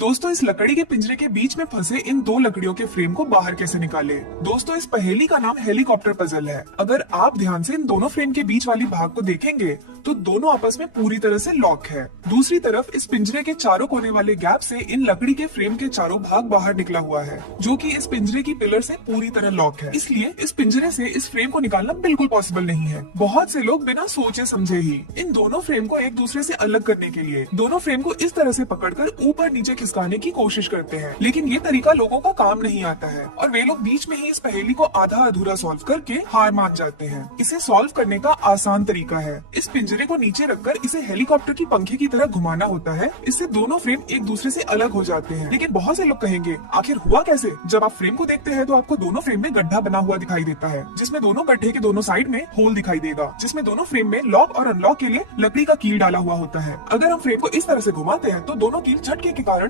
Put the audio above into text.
दोस्तों इस लकड़ी के पिंजरे के बीच में फंसे इन दो लकड़ियों के फ्रेम को बाहर कैसे निकाले। दोस्तों इस पहेली का नाम हेलीकॉप्टर पजल है। अगर आप ध्यान से इन दोनों फ्रेम के बीच वाली भाग को देखेंगे तो दोनों आपस में पूरी तरह से लॉक है। दूसरी तरफ इस पिंजरे के चारों कोने वाले गैप से इन लकड़ी के फ्रेम के चारों भाग बाहर निकला हुआ है, जो कि इस पिंजरे की पिलर से पूरी तरह लॉक है। इसलिए इस पिंजरे से इस फ्रेम को निकालना बिल्कुल पॉसिबल नहीं है। बहुत से लोग बिना सोचे समझे ही इन दोनों फ्रेम को एक दूसरे से अलग करने के लिए दोनों फ्रेम को इस तरह से पकड़कर ऊपर नीचे खिसकाने की कोशिश करते हैं, लेकिन ये तरीका लोगों को काम नहीं आता है और वे लोग बीच में ही इस पहेली को आधा अधूरा सॉल्व करके हार मान जाते हैं। इसे सॉल्व करने का आसान तरीका है, इस पिंजरे को नीचे रखकर इसे हेलीकॉप्टर की पंखे की तरह घुमाना होता है। इससे दोनों फ्रेम एक दूसरे से अलग हो जाते हैं। लेकिन बहुत से लोग कहेंगे आखिर हुआ कैसे? जब आप फ्रेम को देखते हैं तो आपको दोनों फ्रेम में गड्ढा बना हुआ दिखाई देता है, जिसमें दोनों गड्ढे के दोनों साइड में होल दिखाई देगा, जिसमें दोनों फ्रेम में लॉक और अनलॉक के लिए लकड़ी का कील डाला हुआ होता है। अगर हम फ्रेम को इस तरह से घुमाते हैं तो दोनों कील झटके के कारण